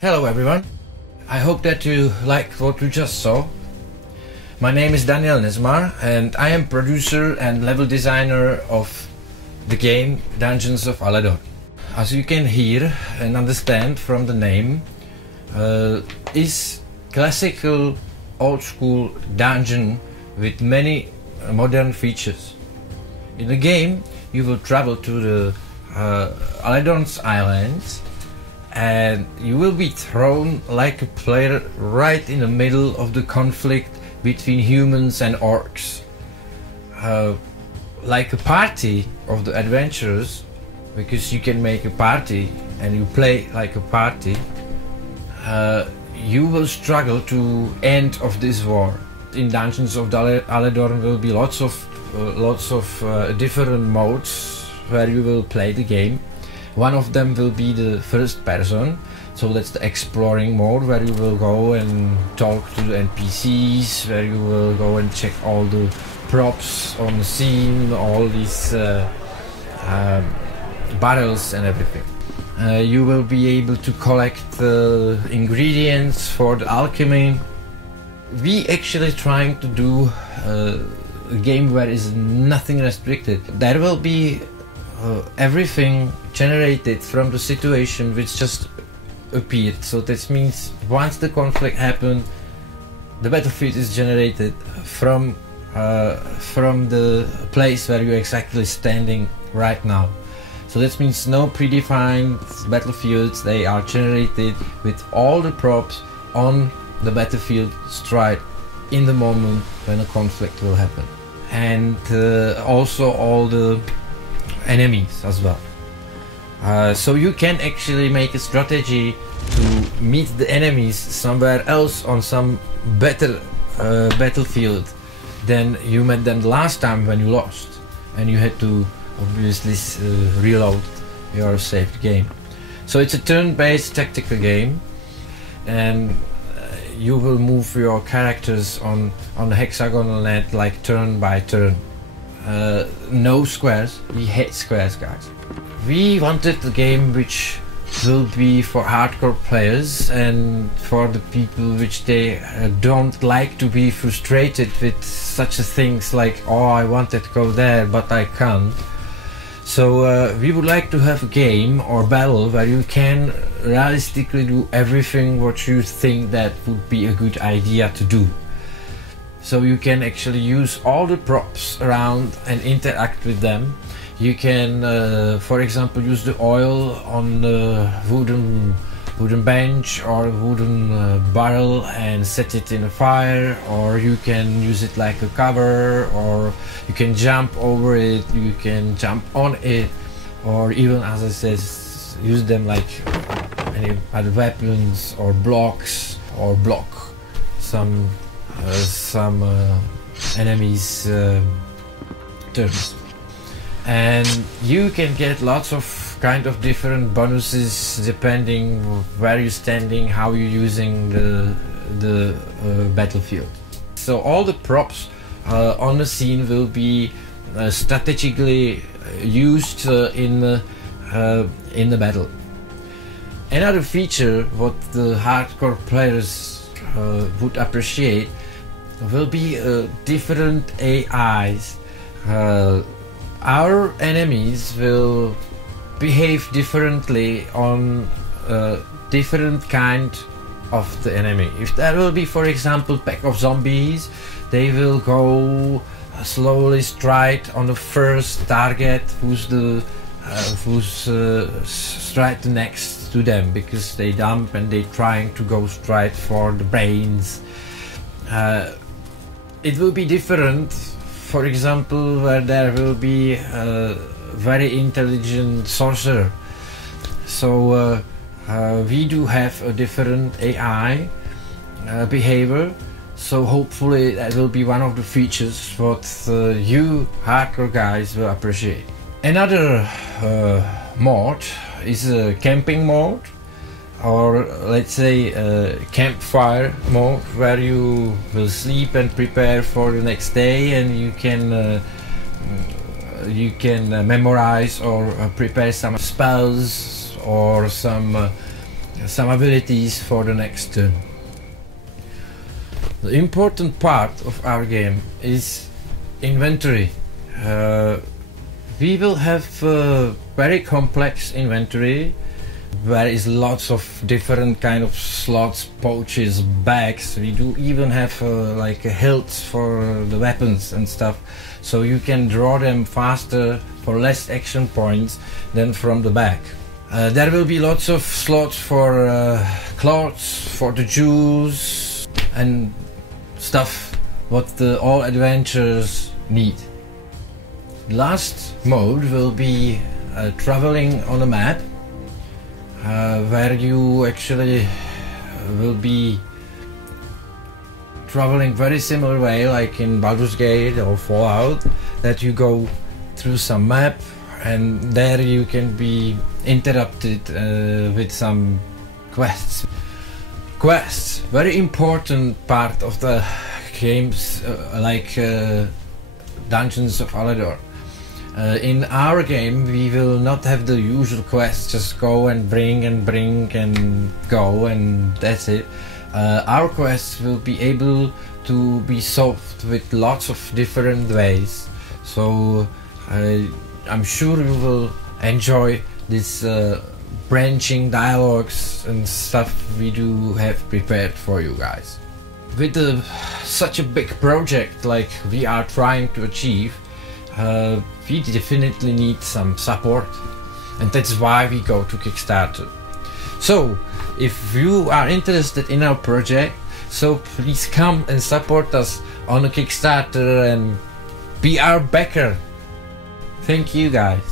Hello everyone, I hope that you liked what you just saw. My name is Daniel Nezmar and I am producer and level designer of the game Dungeons of Aledorn. As you can hear and understand from the name, is classical old school dungeon with many modern features. In the game you will travel to the Aledorn's islands and you will be thrown like a player right in the middle of the conflict between humans and orcs. Like a party of the adventurers, because you can make a party and you play like a party, you will struggle to end of this war. In Dungeons of Aledorn will be lots of different modes where you will play the game. One of them will be the first person, so that's the exploring mode, where you will go and talk to the NPCs, where you will go and check all the props on the scene, all these barrels and everything. You will be able to collect ingredients for the alchemy. We actually trying to do a game where is nothing restricted. There will be everything generated from the situation which just appeared. So this means once the conflict happened, the battlefield is generated from the place where you're exactly standing right now. So that means no predefined battlefields, they are generated with all the props on the battlefield straight in the moment when a conflict will happen. And also all the enemies as well. So you can actually make a strategy to meet the enemies somewhere else on some better battlefield than you met them the last time when you lost, and you had to obviously reload your saved game. So it's a turn-based tactical game, and you will move your characters on the hexagonal net like turn by turn. No squares, we hate squares, guys. We wanted a game which will be for hardcore players and for the people which they don't like to be frustrated with such things like, oh, I wanted to go there but I can't. So we would like to have a game or battle where you can realistically do everything what you think that would be a good idea to do. So you can actually use all the props around and interact with them. You can, for example, use the oil on the wooden bench or wooden barrel and set it in a fire, or you can use it like a cover, or you can jump over it, you can jump on it, or even, as I said, use them like any other weapons or blocks, or block some enemies' turns. And you can get lots of kind of different bonuses depending where you're standing, how you're using the battlefield. So all the props on the scene will be strategically used in the battle. Another feature what the hardcore players would appreciate will be different AIs. Our enemies will behave differently on different kind of the enemy. If there will be, for example, a pack of zombies, they will go slowly straight on the first target who's straight next to them, because they dump and they trying to go straight for the brains. It will be different, for example, where there will be a very intelligent sorcerer. So we do have a different AI behavior, so hopefully that will be one of the features what you hardcore guys will appreciate. Another mode is a camping mode, or let's say a campfire mode, where you will sleep and prepare for the next day, and you can memorize or prepare some spells or some some abilities for the next turn. The important part of our game is inventory. We will have a very complex inventory. There is lots of different kind of slots, pouches, bags. We do even have like hilts for the weapons and stuff, so you can draw them faster for less action points than from the back. There will be lots of slots for clothes, for the jewels and stuff what all adventurers need. Last mode will be traveling on a map, where you actually will be traveling very similar way like in Baldur's Gate or Fallout, that you go through some map and there you can be interrupted with some quests. Quests, very important part of the games, like Dungeons of Aledor. In our game we will not have the usual quests, just go and bring and go and that's it. Our quests will be able to be solved with lots of different ways, so I'm sure you will enjoy this branching dialogues and stuff we do have prepared for you guys. With such a big project like we are trying to achieve, we definitely need some support, and that's why we go to Kickstarter. So if you are interested in our project, so please come and support us on a Kickstarter and be our backer. Thank you guys.